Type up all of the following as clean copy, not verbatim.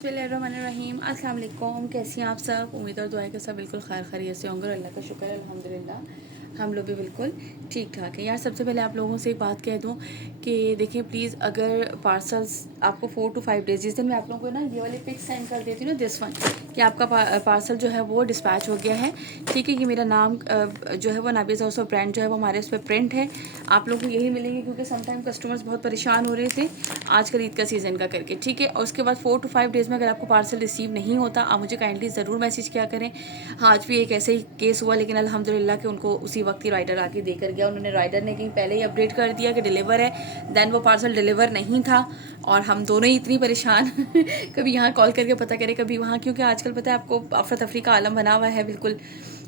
बिस्मिल्लाहिर्रहमानिर्रहीम। अस्सलाम वालेकुम। कैसी हैं आप सब? उम्मीद और दुआ है कि सब बिल्कुल खैर खैरियत से होंगे और अल्लाह का शुक्र है अल्हम्दुलिल्लाह हम लोग भी बिल्कुल ठीक ठाक हैं। यार सबसे पहले आप लोगों से एक बात कह दूं कि देखिए प्लीज़, अगर पार्सल्स आपको 4 to 5 डेज, जिस दिन मैं आप लोगों को ना ये वाली पिक सेंड कर देती हूँ ना, दिस वन, कि आपका पार्सल जो है वो डिस्पैच हो गया है, ठीक है। ये मेरा नाम जो है वो नाबिज़ हाउस ऑफ ब्रांड जो है वो हमारे उस पर प्रिंट है। आप लोगों को यही मिलेंगे क्योंकि समटाइम कस्टमर्स बहुत परेशान हो रहे थे आजकल ईद का सीज़न का करके, ठीक है। और उसके बाद 4 to 5 डेज़ में अगर आपको पार्सल रिसीव नहीं होता, आप मुझे काइंडली ज़रूर मैसेज किया करें। हाँ, आज भी एक ऐसे ही केस हुआ, लेकिन अल्हम्दुलिल्लाह कि उनको उसी वक्त ही राइडर आके देकर गया। उन्होंने राइडर ने कहीं पहले ही अपडेट कर दिया कि डिलीवर है, देन वो पार्सल डिलीवर नहीं था और हम दोनों ही इतनी परेशान कभी यहाँ कॉल करके पता करें, कभी वहाँ, क्योंकि आजकल पता है आपको अफरा तफरी का आलम बना हुआ है बिल्कुल।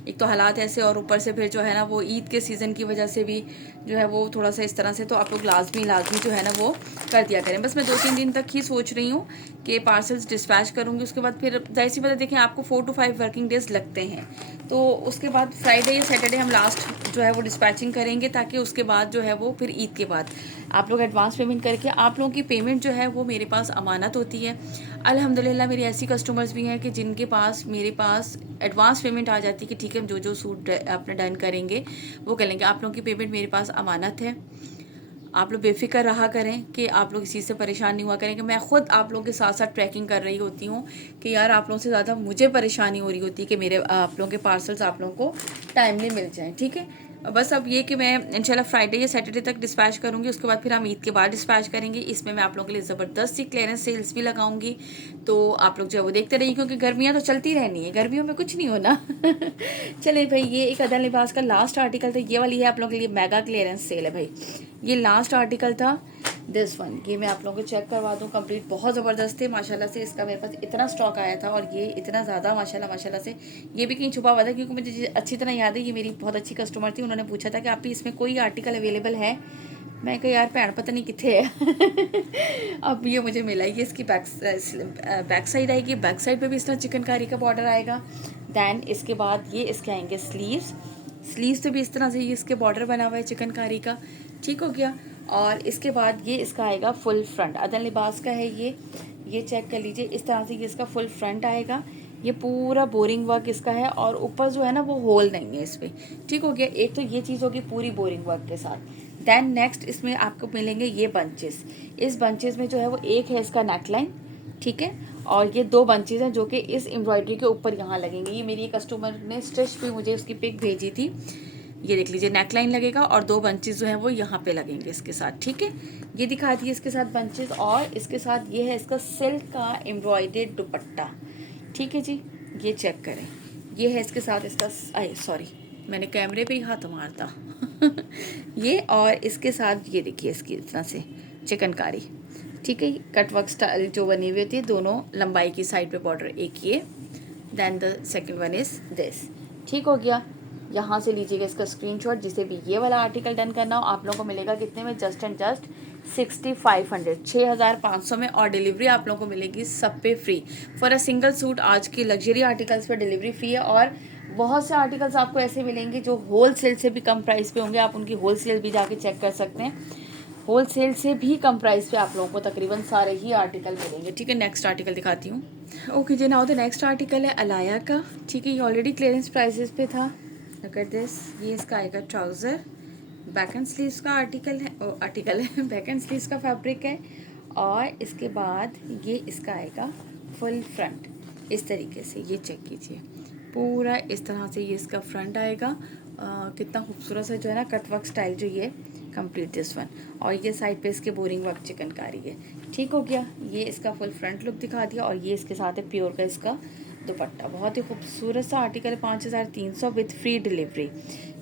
एक तो हालात ऐसे और ऊपर से फिर जो है ना वो ईद के सीज़न की वजह से भी जो है वो थोड़ा सा इस तरह से, तो आप लोग लाजमी जो है ना वो कर दिया करें। बस मैं 2-3 दिन तक ही सोच रही हूँ कि पार्सल्स डिस्पैच करूँगी। उसके बाद फिर जाहिर सी बात है, देखें आपको 4 to 5 वर्किंग डेज लगते हैं, तो उसके बाद फ्राइडे या सैटरडे हम लास्ट जो है वो डिस्पैचिंग करेंगे, ताकि उसके बाद जो है वो फिर ईद के बाद आप लोग एडवांस पेमेंट करके, आप लोगों की पेमेंट जो है वो मेरे पास अमानत होती है। अल्हम्दुलिल्लाह मेरी ऐसी कस्टमर्स भी हैं कि जिनके पास मेरे पास एडवांस पेमेंट आ जाती है कि ठीक है, हम जो सूट अपने डन करेंगे वो कर लेंगे। आप लोगों की पेमेंट मेरे पास अमानत है। आप लोग बेफिक्र रहा करें कि आप लोग इस चीज़ से परेशान नहीं हुआ करें कि मैं खुद आप लोगों के साथ साथ ट्रैकिंग कर रही होती हूँ कि यार आप लोगों से ज़्यादा मुझे परेशानी हो रही होती है कि मेरे आप लोगों के पार्सल्स आप लोगों को टाइमली मिल जाएं, ठीक है। बस अब ये कि मैं इंशाल्लाह फ्राइडे या सैटरडे तक डिस्पैच करूँगी, उसके बाद फिर हम ईद के बाद डिस्पैच करेंगे। इसमें मैं आप लोगों के लिए ज़बरदस्त सी क्लियरेंस सेल्स भी लगाऊंगी, तो आप लोग जो है वो देखते रहिए, क्योंकि गर्मियाँ तो चलती रहनी है, गर्मियों में कुछ नहीं होना चले भाई, ये एक अदर लिबास का लास्ट आर्टिकल था, ये वाली है आप लोगों के लिए मेगा क्लियरेंस सेल है भाई। ये लास्ट आर्टिकल था, दिस वन, ये मैं आप लोगों को चेक करवा दूँ कंप्लीट। बहुत ज़बरदस्त है माशाल्लाह से, इसका मेरे पास इतना स्टॉक आया था और ये इतना ज़्यादा माशाल्लाह माशाल्लाह से, ये भी कहीं छुपा हुआ था क्योंकि मुझे अच्छी तरह याद है, ये मेरी बहुत अच्छी कस्टमर थी। उन्होंने पूछा था कि आप ही इसमें कोई आर्टिकल अवेलेबल है। मैं कहा यार भैन पता नहीं कितने है अब ये मुझे मिला। ये इसकी बैक साइड आएगी, बैक साइड पे भी इस तरह चिकनकारी का बॉर्डर आएगा। दैन इसके बाद ये इसके आएंगे स्लीव्स, स्लीव्स पे भी इस तरह से ये इसके बॉर्डर बना हुआ है चिकनकारी का, ठीक हो गया। और इसके बाद ये इसका आएगा फुल फ्रंट, अदन लिबास का है ये चेक कर लीजिए, इस तरह से ये इसका फुल फ्रंट आएगा। ये पूरा बोरिंग वर्क इसका है और ऊपर जो है ना वो होल नहीं है इस पर, ठीक हो गया। एक तो ये चीज़ होगी पूरी बोरिंग वर्क के साथ। देन नेक्स्ट इसमें आपको मिलेंगे ये बंचेस। इस बंचेस में जो है वो एक है इसका नेकलाइन, ठीक है, और ये 2 बंचेस हैं जो कि इस एम्ब्रॉयडरी के ऊपर यहाँ लगेंगे। ये मेरी कस्टमर ने स्टिच भी मुझे उसकी पिक भेजी थी। ये देख लीजिए, नेकलाइन लगेगा और 2 बंचेस जो हैं वो यहाँ पे लगेंगे इसके साथ, ठीक है। ये दिखा दिए इसके साथ बंचेस, और इसके साथ ये है इसका सिल्क का एम्ब्रॉयडर्ड दुपट्टा, ठीक है जी। ये चेक करें, ये है इसके साथ इसका, सॉरी मैंने कैमरे पे ही हाथ मारता ये, और इसके साथ ये देखिए इसकी इस तरह से चिकनकारी, ठीक है। कट वर्क स्टाइल जो बनी हुई होती है, दोनों लंबाई की साइड पे बॉर्डर एक ये, then the second one is this, ठीक हो गया। यहाँ से लीजिएगा इसका स्क्रीनशॉट। जिसे भी ये वाला आर्टिकल डन करना हो, आप लोगों को मिलेगा कितने में, जस्ट एंड जस्ट 6500, 6500 में, और डिलीवरी आप लोगों को मिलेगी सब पे free for a single suit. आज की लग्जरी आर्टिकल्स पे डिलीवरी फ्री है, और बहुत से आर्टिकल्स आपको ऐसे मिलेंगे जो होल सेल से भी कम प्राइस पे होंगे। आप उनकी होल सेल भी जाके चेक कर सकते हैं, होल सेल से भी कम प्राइस पे आप लोगों को तकरीबन सारे ही आर्टिकल मिलेंगे, ठीक है। नेक्स्ट आर्टिकल दिखाती हूँ। ओके जी, नाउ द नेक्स्ट आर्टिकल है अलाया का, ठीक है। ये ऑलरेडी क्लियरेंस प्राइसेस पे था। लुक एट दिस, ये इसका आएगा ट्राउज़र, बैक एंड स्लीव्स का आर्टिकल है बैक एंड स्लीव्स का फैब्रिक है, और इसके बाद ये इसका आएगा फुल फ्रंट इस तरीके से। ये चेक कीजिए, पूरा इस तरह से ये इसका फ्रंट आएगा। कितना खूबसूरत सा जो है ना कटवर्क स्टाइल जो ये कंप्लीट दिस वन, और ये साइड पे इसके बोरिंग वर्क चिकनकारी है, ठीक हो गया। ये इसका फुल फ्रंट लुक दिखा दिया, और ये इसके साथ है प्योर का इसका दुपट्टा। बहुत ही खूबसूरत सा आर्टिकल है, 5300 विथ फ्री डिलीवरी।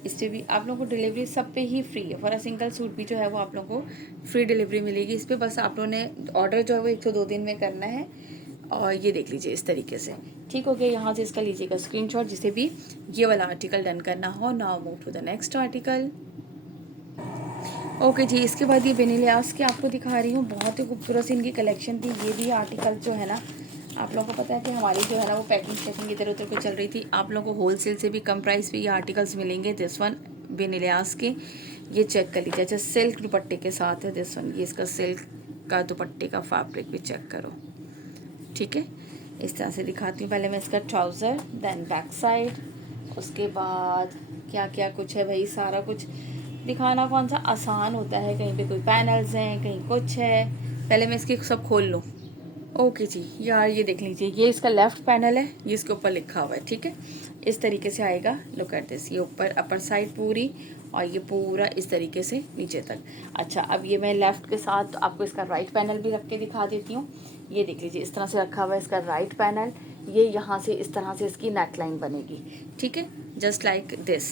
इस पर भी आप लोगों को डिलीवरी सब पे ही फ्री है, फॉर अ सिंगल सूट भी जो है वो आप लोगों को फ्री डिलीवरी मिलेगी इस पर। बस आप लोगों ने ऑर्डर जो है वो 1 से 2 दिन में करना है। और ये देख लीजिए इस तरीके से, ठीक हो गया। यहाँ से इसका लीजिएगा स्क्रीनशॉट जिसे भी ये वाला आर्टिकल डन करना हो। Now move to the next article. Okay जी, इसके बाद ये बेनिलियास के आपको दिखा रही हूँ, बहुत ही खूबसूरत सी इनकी कलेक्शन थी। ये भी आर्टिकल जो है ना, आप लोगों को पता है कि हमारी जो है ना वो पैकिंग इधर उधर को चल रही थी। आप लोगों को होलसेल से भी कम प्राइस पे ये आर्टिकल्स मिलेंगे। दिस वन बेनिलियास के, ये चेक कर लीजिए। अच्छा, सिल्क दुपट्टे के साथ है दिस वन, ये इसका सिल्क का दुपट्टे का फैब्रिक भी चेक करो, ठीक है। इस तरह से दिखाती हूँ। पहले मैं इसका ट्राउज़र, देन बैक साइड, उसके बाद क्या क्या कुछ है भाई, सारा कुछ दिखाना कौन सा आसान होता है। कहीं पे कोई पैनल्स हैं, कहीं कुछ है। पहले मैं इसकी सब खोल लूँ। ओके जी यार, ये देख लीजिए, ये इसका लेफ़्ट पैनल है, ये इसके ऊपर लिखा हुआ है, ठीक है। इस तरीके से आएगा। लुक एट दिस, ये ऊपर अपर साइड पूरी, और ये पूरा इस तरीके से नीचे तक। अच्छा, अब ये मैं लेफ़्ट के साथ आपको इसका राइट पैनल भी रख के दिखा देती हूँ। ये देख लीजिए, इस तरह से रखा हुआ है इसका राइट पैनल। ये यहाँ से इस तरह से इसकी नेक लाइन बनेगी, ठीक है, जस्ट लाइक दिस।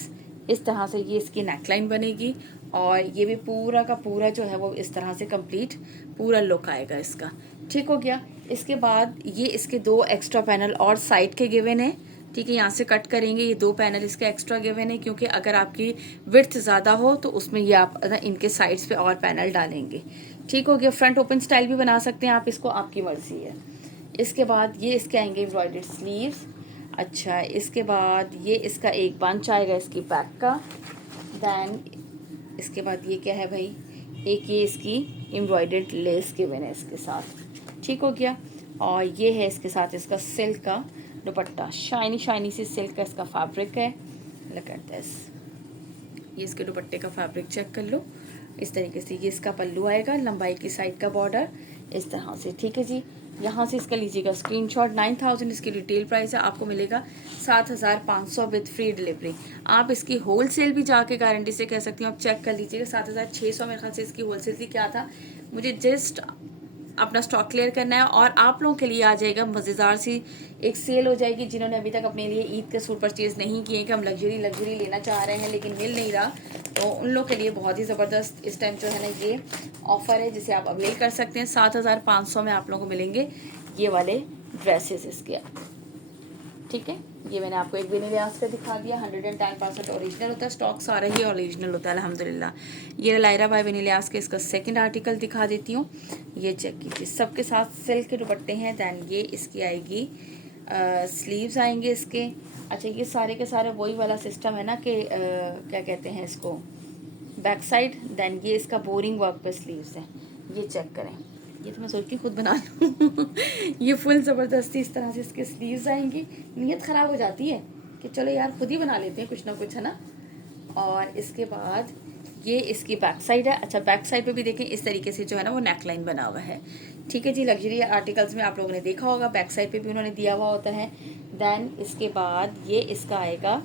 इस तरह से ये इसकी नेक लाइन बनेगी, और ये भी पूरा का पूरा जो है वो इस तरह से कंप्लीट पूरा लुक आएगा इसका, ठीक हो गया। इसके बाद ये इसके 2 एक्स्ट्रा पैनल और साइड के गिवन है, ठीक है। यहाँ से कट करेंगे, ये 2 पैनल इसके एक्स्ट्रा गिवन है, क्योंकि अगर आपकी विड्थ ज़्यादा हो तो उसमें ये आप इनके साइड्स पे और पैनल डालेंगे, ठीक हो गया। फ्रंट ओपन स्टाइल भी बना सकते हैं आप इसको, आपकी मर्जी है। इसके बाद ये इसके आएंगे एम्ब्रॉयडर्ड स्लीव्स। अच्छा, इसके बाद ये इसका एक बंच आएगा इसकी बैक का। दैन इसके बाद ये क्या है भाई, एक ये इसकी एम्ब्रॉयडर्ड लेस गिवन है इसके साथ, ठीक हो गया। और ये है इसके साथ इसका सिल्क का दुपट्टा, शाइनी शाइनी सी सिल्क का इसका फैब्रिक है। लुक एट दिस, ये इसके दुपट्टे का फैब्रिक चेक कर लो। इस तरीके से ये इसका पल्लू आएगा, लंबाई की साइड का बॉर्डर इस तरह से, ठीक है जी। यहाँ से इसका लीजिएगा स्क्रीनशॉट। 9000 इसकी रिटेल प्राइस है, आपको मिलेगा 7500 विद फ्री डिलीवरी। आप इसकी होलसेल भी जाके गारंटी से कह सकती हूँ, आप चेक कर लीजिएगा। 7600 मेरे ख्याल से इसकी होलसेल थी, क्या था, मुझे जस्ट अपना स्टॉक क्लियर करना है। और आप लोगों के लिए आ जाएगा मज़ेदार सी एक सेल हो जाएगी, जिन्होंने अभी तक अपने लिए ईद के सूट परचेज़ नहीं किए, कि हम लग्जरी लेना चाह रहे हैं लेकिन मिल नहीं रहा, तो उन लोग के लिए बहुत ही ज़बरदस्त इस टाइम जो है ना ये ऑफ़र है, जिसे आप अवेल कर सकते हैं। 7500 में आप लोगों को मिलेंगे ये वाले ड्रेसेस इसके, ठीक है। ये मैंने आपको एक विनिलियास का दिखा दिया, 110% ओरिजिनल होता है, स्टॉक सारा ही ओरिजिनल होता है अल्हम्दुलिल्लाह। ये लायरा बाय विनिलियास के इसका सेकंड आर्टिकल दिखा देती हूँ। ये चेक कीजिए, सबके साथ सिल्क के दुपट्टे हैं। दैन ये इसकी आएगी स्लीव्स आएंगे इसके। अच्छा, ये सारे के सारे वही वाला सिस्टम है ना कि क्या कहते हैं इसको, बैक साइड। दैन ये इसका बोरिंग वर्क पे स्लीव्स हैं, ये चेक करें। ये तो मैं सोचती खुद बना लूँ ये फुल ज़बरदस्ती इस तरह से इसके स्लीव्स आएंगी। नीयत ख़राब हो जाती है कि चलो यार खुद ही बना लेते हैं कुछ ना कुछ, है ना। और इसके बाद ये इसकी बैक साइड है। अच्छा, बैक साइड पे भी देखें इस तरीके से जो है ना वो नेक लाइन बना हुआ है, ठीक है जी। लग्जरी आर्टिकल्स में आप लोगों ने देखा होगा, बैक साइड पे भी उन्होंने दिया हुआ होता है। दैन इसके बाद ये इसका आएगा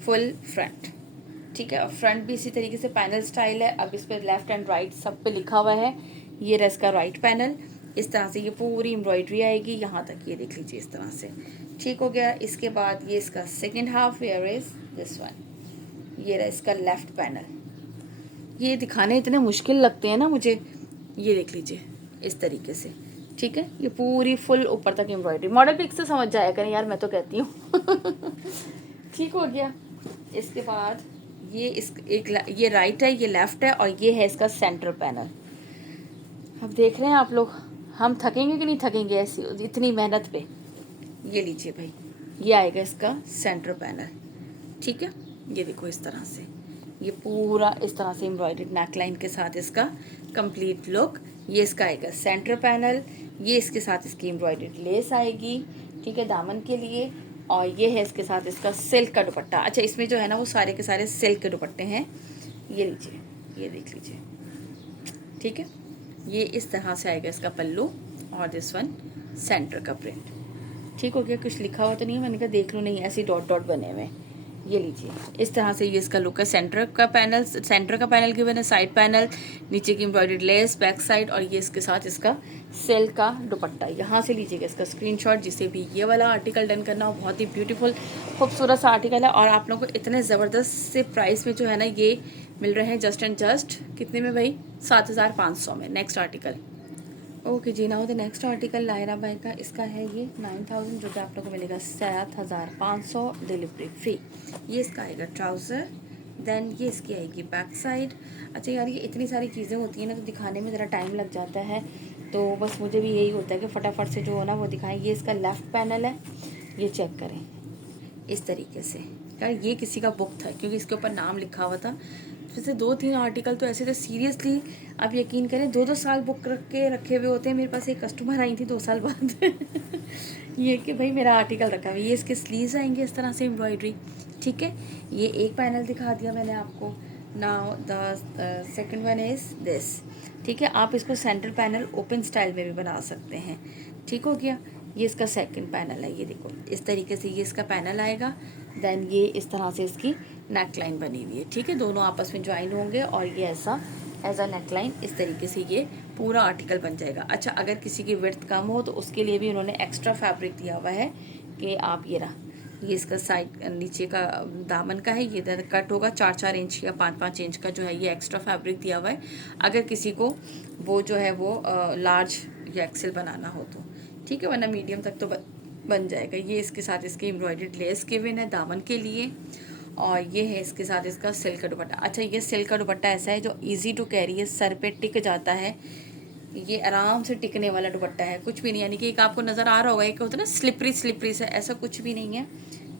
फुल फ्रंट, ठीक है। और फ्रंट भी इसी तरीके से पैनल स्टाइल है। अब इस पर लेफ़्ट एंड राइट सब पे लिखा हुआ है। ये रहा इसका राइट पैनल, इस तरह से ये पूरी एम्ब्रॉयडरी आएगी यहाँ तक, ये देख लीजिए इस तरह से, ठीक हो गया। इसके बाद ये इसका second half, where is this one. ये रहा इसका लेफ़्ट पैनल। ये दिखाने इतने मुश्किल लगते हैं ना मुझे, ये देख लीजिए इस तरीके से, ठीक है। ये पूरी फुल ऊपर तक एम्ब्रॉयडरी, मॉडल पिक से समझ जाया करें यार, मैं तो कहती हूँ ठीक हो गया। इसके बाद ये ये राइट है, ये लेफ़्ट है, और ये है इसका सेंटर पैनल। अब देख रहे हैं आप लोग हम थकेंगे कि नहीं थकेंगे ऐसी इतनी मेहनत पे। ये लीजिए भाई, ये आएगा इसका सेंटर पैनल, ठीक है। ये देखो इस तरह से, ये पूरा इस तरह से एम्ब्रॉयडर्ड नेकलाइन के साथ इसका कंप्लीट लुक। ये इसका आएगा सेंटर पैनल, ये इसके साथ इसकी एम्ब्रॉयडर्ड लेस आएगी, ठीक है, दामन के लिए। और ये है इसके साथ इसका सिल्क का दुपट्टा। अच्छा, इसमें जो है ना वो सारे के सारे सिल्क के दुपट्टे हैं। ये लीजिए, ये देख लीजिए, ठीक है। ये इस तरह से आएगा इसका पल्लू, और दिस वन सेंटर का प्रिंट, ठीक हो गया। कुछ लिखा हुआ तो नहीं, मैंने कहा देख लो, नहीं ऐसे डॉट डॉट बने हुए। ये लीजिए इस तरह से ये इसका लुक है। सेंटर का पैनल गिवन है, साइड पैनल, नीचे की एम्ब्रॉयडर्ड लेस, बैक साइड, और ये इसके साथ इसका सिल्क का दुपट्टा। यहाँ से लीजिएगा इसका स्क्रीनशॉट, जिसे भी ये वाला आर्टिकल डन करना हो। बहुत ही ब्यूटीफुल खूबसूरत सा आर्टिकल है, और आप लोगों को इतने ज़बरदस्त से प्राइस में जो है ना ये मिल रहे हैं, जस्ट एंड जस्ट कितने में भाई, 7500 में। नेक्स्ट आर्टिकल, ओके जी। Now the next article Lyra बाई का, इसका है ये 9000, जो कि आप लोगों को मिलेगा 7500 डिलीवरी फ्री। ये इसका आएगा ट्राउज़र, देन ये इसकी आएगी बैक साइड। अच्छा यार, ये इतनी सारी चीज़ें होती हैं ना, तो दिखाने में ज़रा टाइम लग जाता है, तो बस मुझे भी यही होता है कि फटाफट से जो हो ना वो दिखाएं। ये इसका लेफ़्ट पैनल है, ये चेक करें इस तरीके से। यार ये किसी का बुक था, क्योंकि इसके ऊपर नाम लिखा हुआ था। जैसे 2-3 आर्टिकल तो ऐसे थे, सीरियसली आप यकीन करें 2-2 साल बुक रखे हुए होते हैं। मेरे पास एक कस्टमर आई थी 2 साल बाद ये कि भाई मेरा आर्टिकल रखा हुआ है। ये इसके स्लीव्स आएंगे इस तरह से एम्ब्रॉयडरी, ठीक है। ये एक पैनल दिखा दिया मैंने आपको। Now the second one is this, ठीक है। आप इसको सेंटर पैनल ओपन स्टाइल में भी बना सकते हैं, ठीक हो गया। ये इसका सेकंड पैनल है, ये देखो इस तरीके से ये इसका पैनल आएगा। देन ये इस तरह से इसकी नेक लाइन बनी हुई है, ठीक है। दोनों आपस में ज्वाइन होंगे और ये ऐसा एज अ नेक लाइन इस तरीके से ये पूरा आर्टिकल बन जाएगा। अच्छा, अगर किसी की विड्थ कम हो तो उसके लिए भी उन्होंने एक्स्ट्रा फैब्रिक दिया हुआ है कि आप ये रहा, ये इसका साइड नीचे का दामन का है, ये इधर कट होगा 4-4 इंच या 5-5 इंच का जो है ये एक्स्ट्रा फैब्रिक दिया हुआ है। अगर किसी को वो जो है वो लार्ज या एक्सेल बनाना हो तो ठीक है, वरना मीडियम तक तो बन जाएगा। ये इसके साथ इसकी एम्ब्रॉयडर्ड लेस गिवन है दामन के लिए, और ये है इसके साथ इसका सिल्क का दुपट्टा। अच्छा, ये सिल्क का दुपट्टा ऐसा है जो इजी टू कैरी है, सर पे टिक जाता है, ये आराम से टिकने वाला दुपट्टा है, कुछ भी नहीं। यानी कि एक आपको नज़र आ रहा होगा एक होता है ना स्लिपरी स्लिपरी से, ऐसा कुछ भी नहीं है।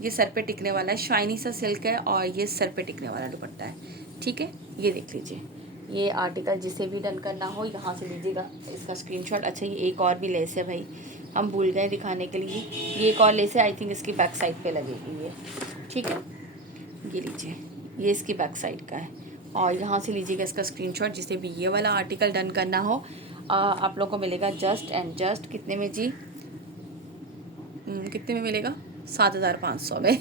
ये सर पे टिकने वाला है, शाइनी सा सिल्क है और ये सर पे टिकने वाला दुपट्टा है, ठीक है। ये देख लीजिए, ये आर्टिकल जिसे भी डन करना हो यहाँ से लीजिएगा इसका स्क्रीनशॉट। अच्छा, ये एक और भी लेस है भाई, हम भूल गए दिखाने के लिए। ये एक और लेस है, आई थिंक इसकी बैक साइड पे लगेगी ये, ठीक है। ये लीजिए, ये इसकी बैक साइड का है, और यहाँ से लीजिएगा इसका स्क्रीनशॉट। जिसे भी ये वाला आर्टिकल डन करना हो आप लोगों को मिलेगा जस्ट एंड जस्ट कितने में जी, कितने में मिलेगा? 7,500 में।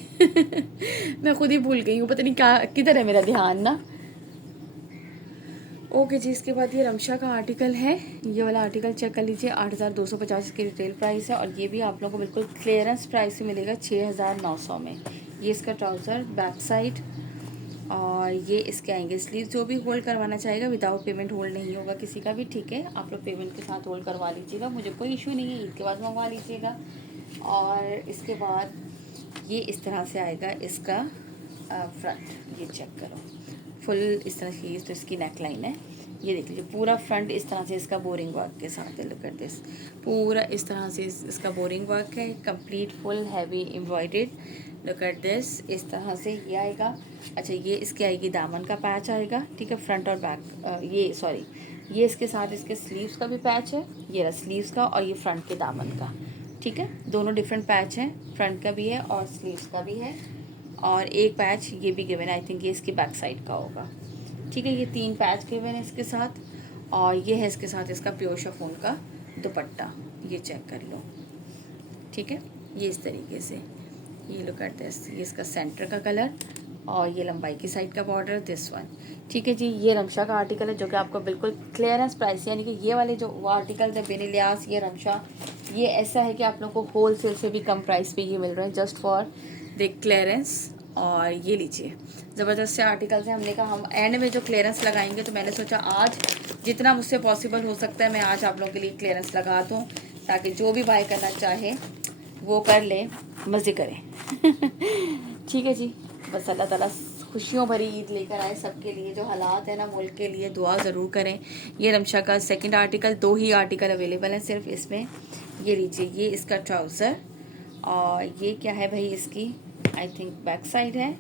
मैं खुद ही भूल गई हूँ, पता नहीं क्या किधर है मेरा ध्यान ना। ओके जी, इसके बाद ये रमशा का आर्टिकल है, ये वाला आर्टिकल चेक कर लीजिए। 8,250 की रिटेल प्राइस है, और ये भी आप लोगों को बिल्कुल क्लियरेंस प्राइस में मिलेगा 6,900 में। ये इसका ट्राउज़र बैक साइड, और ये इसके आएंगे स्लीव। जो भी होल्ड करवाना चाहेगा विदाउट पेमेंट होल्ड नहीं होगा किसी का भी, ठीक है। आप लोग पेमेंट के साथ होल्ड करवा लीजिएगा, मुझे कोई इशू नहीं है, ईद के बाद मंगवा लीजिएगा। और इसके बाद ये इस तरह से आएगा इसका फ्रंट, ये चेक करो फुल इस तरह की तो इसकी नेक लाइन है। ये देख लीजिए पूरा फ्रंट इस तरह से इसका बोरिंग वर्क के साथ है। लुक एट दिस, पूरा इस तरह से इसका बोरिंग वर्क है, complete full heavy embroidered. Look at this, इस तरह से ये आएगा। अच्छा, ये इसकी आएगी दामन का पैच आएगा, ठीक है, फ्रंट और बैक। ये सॉरी, ये इसके साथ इसके स्लीव्स का भी पैच है, ये रहा स्लीव्स का, और ये फ्रंट के दामन का, ठीक है। दोनों डिफरेंट पैच हैं, फ्रंट का भी है और स्लीव्स का भी है, और एक पैच ये भी गिवन है, आई थिंक ये इसकी बैक साइड का होगा, ठीक है। ये 3 पैच गिवन है इसके साथ, और ये है इसके साथ इसका प्योर शिफॉन का दुपट्टा, ये चेक कर लो, ठीक है। ये इस तरीके से, ये लुक एट दिस, ये इसका सेंटर का कलर, और ये लंबाई की साइड का बॉर्डर, दिस वन, ठीक है जी। ये रमशा का आर्टिकल है जो कि आपको बिल्कुल क्लियरेंस प्राइस, यानी कि ये वाले जो वो आर्टिकल थे बेन इलियास, ये रमशा, ये ऐसा है कि आप लोगों को होल सेल से भी कम प्राइस पे ये मिल रहा है जस्ट फॉर द क्लियरेंस। और ये लीजिए ज़बरदस्त से आर्टिकल से, हमने कहा हम एंड में जो क्लियरेंस लगाएंगे, तो मैंने सोचा आज जितना मुझसे पॉसिबल हो सकता है मैं आज आप लोगों के लिए क्लियरेंस लगा दूँ, ताकि जो भी बाय करना चाहे वो कर ले, मज़े करें। ठीक है जी, बस अल्लाह ताला खुशियों भरी ईद लेकर आए सबके लिए। जो हालात है ना मुल्क के लिए, दुआ ज़रूर करें। ये रमशा का सेकंड आर्टिकल, 2 ही आर्टिकल अवेलेबल हैं सिर्फ इसमें। ये लीजिए, ये इसका ट्राउज़र, और ये क्या है भाई इसकी, आई थिंक बैक साइड है,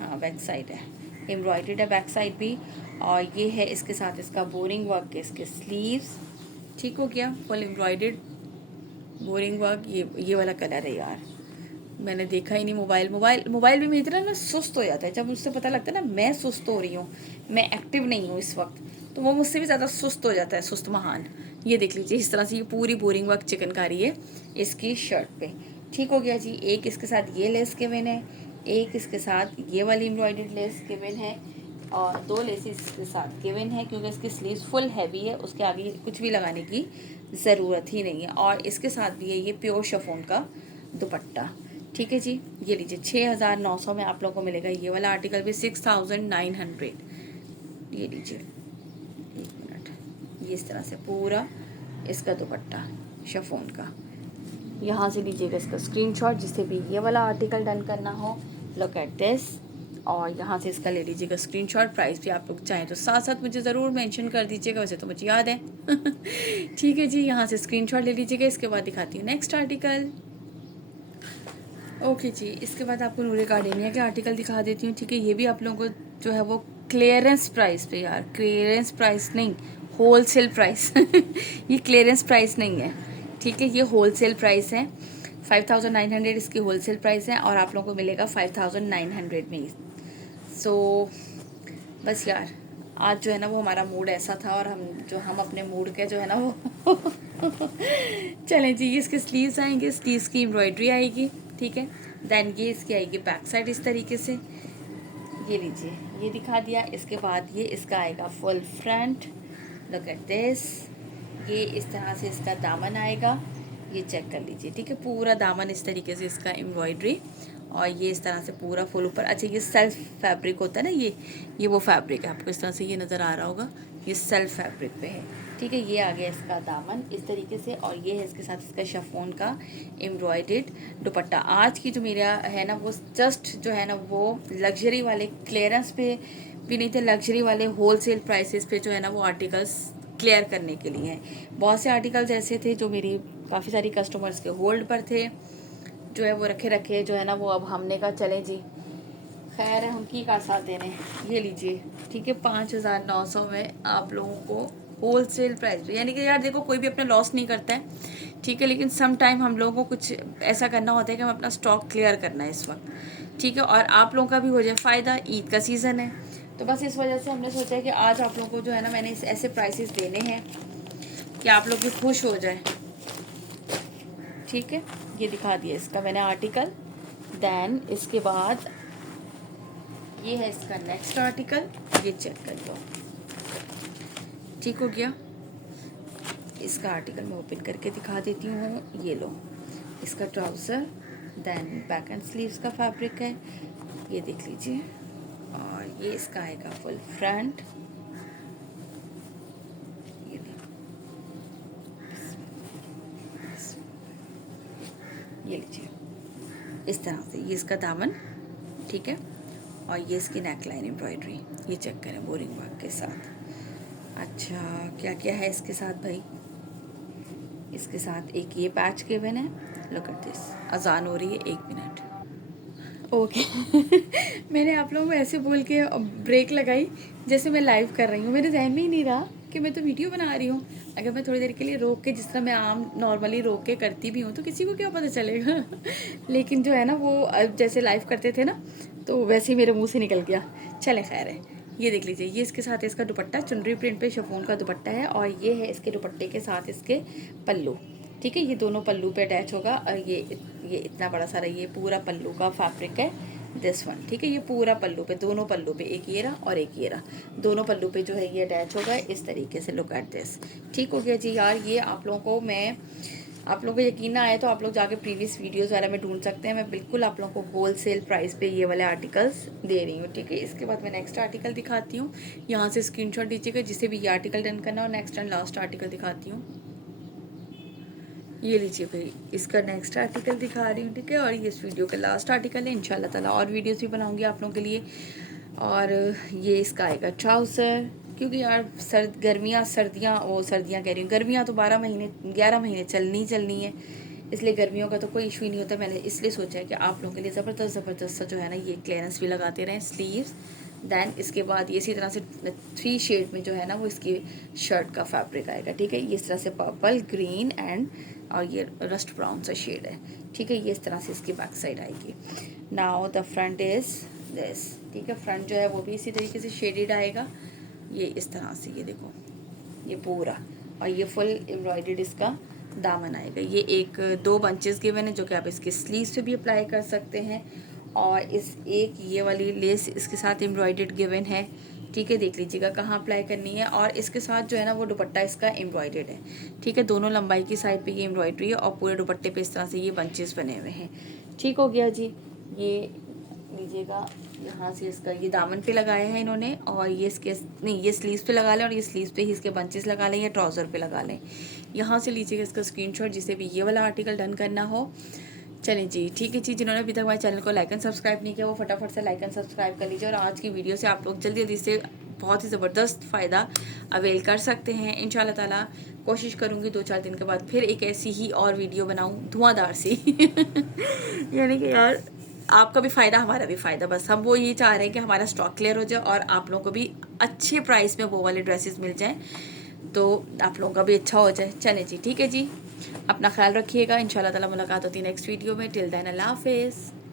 हाँ बैक साइड है, एम्ब्रॉयडर्ड है बैक साइड भी, और ये है इसके साथ इसका बोरिंग वर्क के इसके स्लीव्स, ठीक हो गया, फुल एम्ब्रॉयडर्ड बोरिंग वर्क। ये वाला कलर है यार, मैंने देखा ही नहीं। मोबाइल भी मेरी तरह ना सुस्त हो जाता है, जब मुझसे पता लगता है ना मैं सुस्त हो रही हूँ, मैं एक्टिव नहीं हूँ इस वक्त, तो वो मुझसे भी ज़्यादा सुस्त हो जाता है, सुस्त महान। ये देख लीजिए इस तरह से ये पूरी बोरिंग वर्क चिकनकारी है इसकी शर्ट पे, ठीक हो गया जी। एक इसके साथ ये लेस गिवन है, एक इसके साथ ये वाली एम्ब्रॉयडर्ड लेस गिवन है, और 2 लेसेस इसके साथ गिवन है, क्योंकि इसकी स्लीव्स फुल हैवी है, उसके आगे कुछ भी लगाने की ज़रूरत ही नहीं है। और इसके साथ भी है ये प्योर शिफॉन का दुपट्टा, ठीक है जी। ये लीजिए 6,900 में आप लोगों को मिलेगा ये वाला आर्टिकल भी 6,900। ये लीजिए, एक मिनट, ये इस तरह से पूरा इसका दुपट्टा शिफॉन का। यहाँ से लीजिएगा इसका स्क्रीनशॉट जिससे भी ये वाला आर्टिकल डन करना हो। लुक एट दिस, और यहाँ से इसका ले लीजिएगा स्क्रीनशॉट। प्राइस भी आप लोग चाहें तो साथ साथ मुझे ज़रूर मेंशन कर दीजिएगा, वैसे तो मुझे याद है। ठीक है जी, यहाँ से स्क्रीनशॉट ले लीजिएगा। इसके बाद दिखाती हूँ नेक्स्ट आर्टिकल। ओके जी, इसके बाद आपको नूरे गार्डेनिया के आर्टिकल दिखा देती हूँ, ठीक है। ये भी आप लोगों को जो है वो क्लियरेंस प्राइस पे, यार क्लियरेंस प्राइस नहीं, होल सेल प्राइस। ये क्लियरेंस प्राइस नहीं है, ठीक है, ये होल सेल प्राइस है। 5900 इसकी होलसेल प्राइस है और आप लोगों को मिलेगा 5900 में ही। सो बस यार आज जो है ना वो हमारा मूड ऐसा था और हम अपने मूड के जो है ना वो चलें जी। इसके स्लीव्स आएंगे, स्लीव्स की एम्ब्रॉयडरी आएगी, ठीक है। देन ये इसकी आएगी बैक साइड इस तरीके से, ये लीजिए ये दिखा दिया। इसके बाद ये इसका आएगा full front, look at this. ये इस तरह से इसका दामन आएगा, ये चेक कर लीजिए, ठीक है। पूरा दामन इस तरीके से इसका एम्ब्रॉयडरी और ये इस तरह से पूरा फुल ऊपर। अच्छा ये सेल्फ फैब्रिक होता है ना, ये वो फैब्रिक है, आपको इस तरह से ये नज़र आ रहा होगा, ये सेल्फ फैब्रिक पे है, ठीक है। ये आ गया इसका दामन इस तरीके से और ये है इसके साथ इसका शिफॉन का एम्ब्रॉयडर्ड दुपट्टा। आज की जो मेरा है ना वो जस्ट जो है ना वो लग्जरी वाले क्लियरेंस पे भी नहीं थे, लग्जरी वाले होलसेल प्राइसेस पे जो है ना वो आर्टिकल्स क्लियर करने के लिए हैं। बहुत से आर्टिकल्स ऐसे थे जो मेरी काफ़ी सारी कस्टमर्स के होल्ड पर थे, जो है वो रखे जो है ना वो अब हमने कहा चले जी खैर है उनकी का साथ देने। ये लीजिए, ठीक है, 5900 में आप लोगों को होलसेल प्राइस पे। यानी कि यार देखो कोई भी अपना लॉस नहीं करता है, ठीक है, लेकिन सम टाइम हम लोगों को कुछ ऐसा करना होता है कि हम अपना स्टॉक क्लियर करना है इस वक्त, ठीक है, और आप लोगों का भी हो जाए फ़ायदा। ईद का सीज़न है तो बस इस वजह से हमने सोचा है कि आज आप लोगों को जो है ना मैंने ऐसे प्राइसेस देने हैं कि आप लोग भी खुश हो जाए, ठीक है। ये दिखा दिया इसका मैंने आर्टिकल। देन इसके बाद ये है इसका नेक्स्ट आर्टिकल, ये चेक कर लो, ठीक हो गया। इसका आर्टिकल मैं ओपन करके दिखा देती हूँ, ये लो इसका trouser, then back and sleeves का फैब्रिक है, ये देख लीजिए, और ये इसका आएगा फुल फ्रंट, ये लीजिए इस तरह से, ये इसका दामन, ठीक है, और ये इसकी नेकलाइन एम्ब्रॉयडरी, ये चेक करें बोरिंग वर्क के साथ। अच्छा क्या क्या है इसके साथ भाई, इसके साथ एक ये पैच गिवन है, लुक एट दिस। अजान हो रही है, 1 मिनट, ओके मैंने आप लोगों को ऐसे बोल के ब्रेक लगाई जैसे मैं लाइव कर रही हूँ, मेरे जहन में ही नहीं रहा कि मैं तो वीडियो बना रही हूँ। अगर मैं थोड़ी देर के लिए रोक के, जिस तरह मैं आम नॉर्मली रोक के करती भी हूँ, तो किसी को क्या पता चलेगा लेकिन जो है ना वो जैसे लाइव करते थे ना तो वैसे ही मेरे मुंह से निकल गया। चले खैर है, ये देख लीजिए, ये इसके साथ इसका दुपट्टा चुनरी प्रिंट पे शिफॉन का दुपट्टा है और ये है इसके दुपट्टे के साथ इसके पल्लू, ठीक है। ये दोनों पल्लू पे अटैच होगा और ये इतना बड़ा सारा ये पूरा पल्लू का फैब्रिक है, दिस वन, ठीक है। ये पूरा पल्लू पे, दोनों पल्लू पे, एक ये रहा और एक ये रहा, दोनों पल्लू पे जो है ये अटैच होगा इस तरीके से, लुक एट दिस, ठीक हो गया जी। यार ये आप लोगों को आप लोगों को यकीन ना आए तो आप लोग जाके प्रीवियस वीडियोस वगैरह में ढूंढ सकते हैं। मैं बिल्कुल आप लोगों को होलसेल प्राइस पे ये वाले आर्टिकल्स दे रही हूँ, ठीक है। इसके बाद मैं नेक्स्ट आर्टिकल दिखाती हूँ, यहाँ से स्क्रीनशॉट दीजिएगा जिसे भी ये आर्टिकल डन करना, और नेक्स्ट एंड लास्ट आर्टिकल दिखाती हूँ। ये लीजिए भाई, इसका नेक्स्ट आर्टिकल दिखा रही हूँ, ठीक है, और ये इस वीडियो का लास्ट आर्टिकल है। इंशाल्लाह ताला और वीडियोस भी बनाऊंगी आप लोगों के लिए। और ये इसका आएगा ट्राउज़र, क्योंकि यार सर्दियाँ कह रही हूँ, गर्मियाँ तो 11 महीने चलनी है, इसलिए गर्मियों का तो कोई इशू ही नहीं होता। मैंने इसलिए सोचा है कि आप लोगों के लिए ज़बरदस्त सा जो है ना ये क्लियरेंस भी लगाते रहें स्लीव्स। दैन इसके बाद ये इसी तरह से 3 शेड में जो है ना वो इसकी शर्ट का फैब्रिक आएगा, ठीक है। ये इस तरह से पर्पल, ग्रीन एंड और ये रस्ट ब्राउन सा शेड है, ठीक है। ये इस तरह से इसकी बैक साइड आएगी। Now the front is this, ठीक है। फ्रंट जो है वो भी इसी तरीके से शेडेड आएगा, ये इस तरह से, ये देखो ये पूरा, और ये फुल एम्ब्रॉयडर्ड इसका दामन आएगा। ये 2 बंचेस गिवन है जो कि आप इसके स्लीव्स पे भी अप्लाई कर सकते हैं, और ये वाली लेस इसके साथ एम्ब्रॉयडर्ड गिवन है, ठीक है। देख लीजिएगा कहाँ अप्लाई करनी है, और इसके साथ जो है ना वो दुपट्टा इसका एम्ब्रॉयडर्ड है, ठीक है। दोनों लंबाई की साइड पे ये एम्ब्रॉयडरी है और पूरे दुपट्टे पे इस तरह से ये बंचेस बने हुए हैं, ठीक हो गया जी। ये लीजिएगा, यहाँ से इसका ये दामन पे लगाया है इन्होंने, और ये ये स्लीव्स पे लगा लें, और ये स्लीव्स पे ही इसके बंचेस लगा लें या ट्राउज़र पे लगा लें। यहाँ से लीजिएगा इसका स्क्रीनशॉट जिसे भी ये वाला आर्टिकल डन करना हो। चलें जी, ठीक है जी। जिन्होंने अभी तक हमारे चैनल को लाइक एंड सब्सक्राइब नहीं किया वो फटाफट से लाइक एंड सब्सक्राइब कर लीजिए, और आज की वीडियो से आप लोग जल्दी से बहुत ही ज़बरदस्त फ़ायदा अवेल कर सकते हैं। इंशाल्लाह ताला कोशिश करूँगी 2-4 दिन के बाद फिर एक ऐसी ही और वीडियो बनाऊँ धुआंधार सी यानी कि यार आपका भी फ़ायदा हमारा भी फ़ायदा, बस हम वो ये चाह रहे हैं कि हमारा स्टॉक क्लियर हो जाए और आप लोगों को भी अच्छे प्राइस में वो वाले ड्रेसेस मिल जाएं, तो आप लोगों का भी अच्छा हो जाए। चलें जी, ठीक है जी, अपना ख्याल रखिएगा। इंशाल्लाह ताला मुलाकात होती है नेक्स्ट वीडियो में। टिल देन अल्लाह हाफिज़।